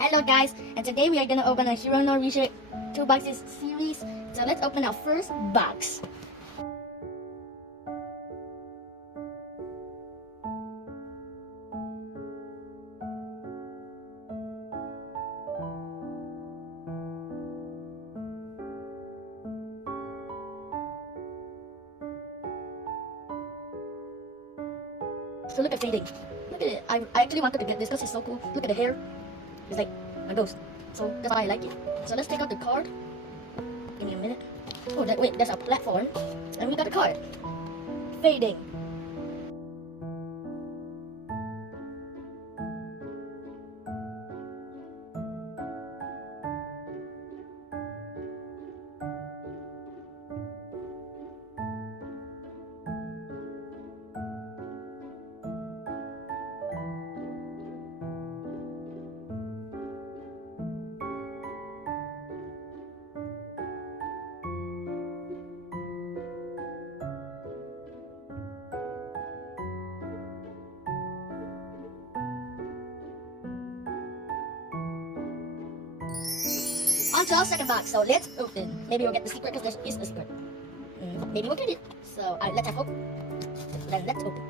Hello guys, and today we are gonna open a Hero No Research 2 boxes series. So let's open our first box. So look at fading. Look at it. I actually wanted to get this because it's so cool. Look at the hair. It's like a ghost. So that's why I like it. So let's take out the card. Give me a minute. Oh, wait, there's a platform. And we got the card. Fading. On to our second box. So let's open. Maybe we'll get the secret because there is a secret. Maybe we'll get it. So let's have hope. Then let's open.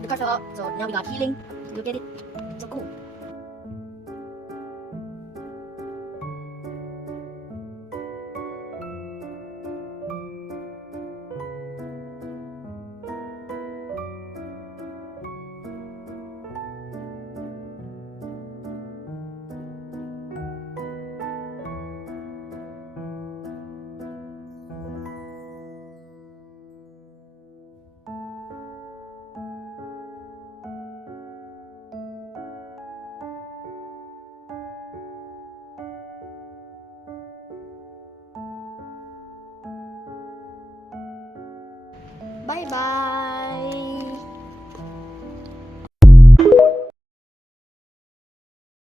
The card fell out, so now we got healing. You'll get it. So cool. Bye bye.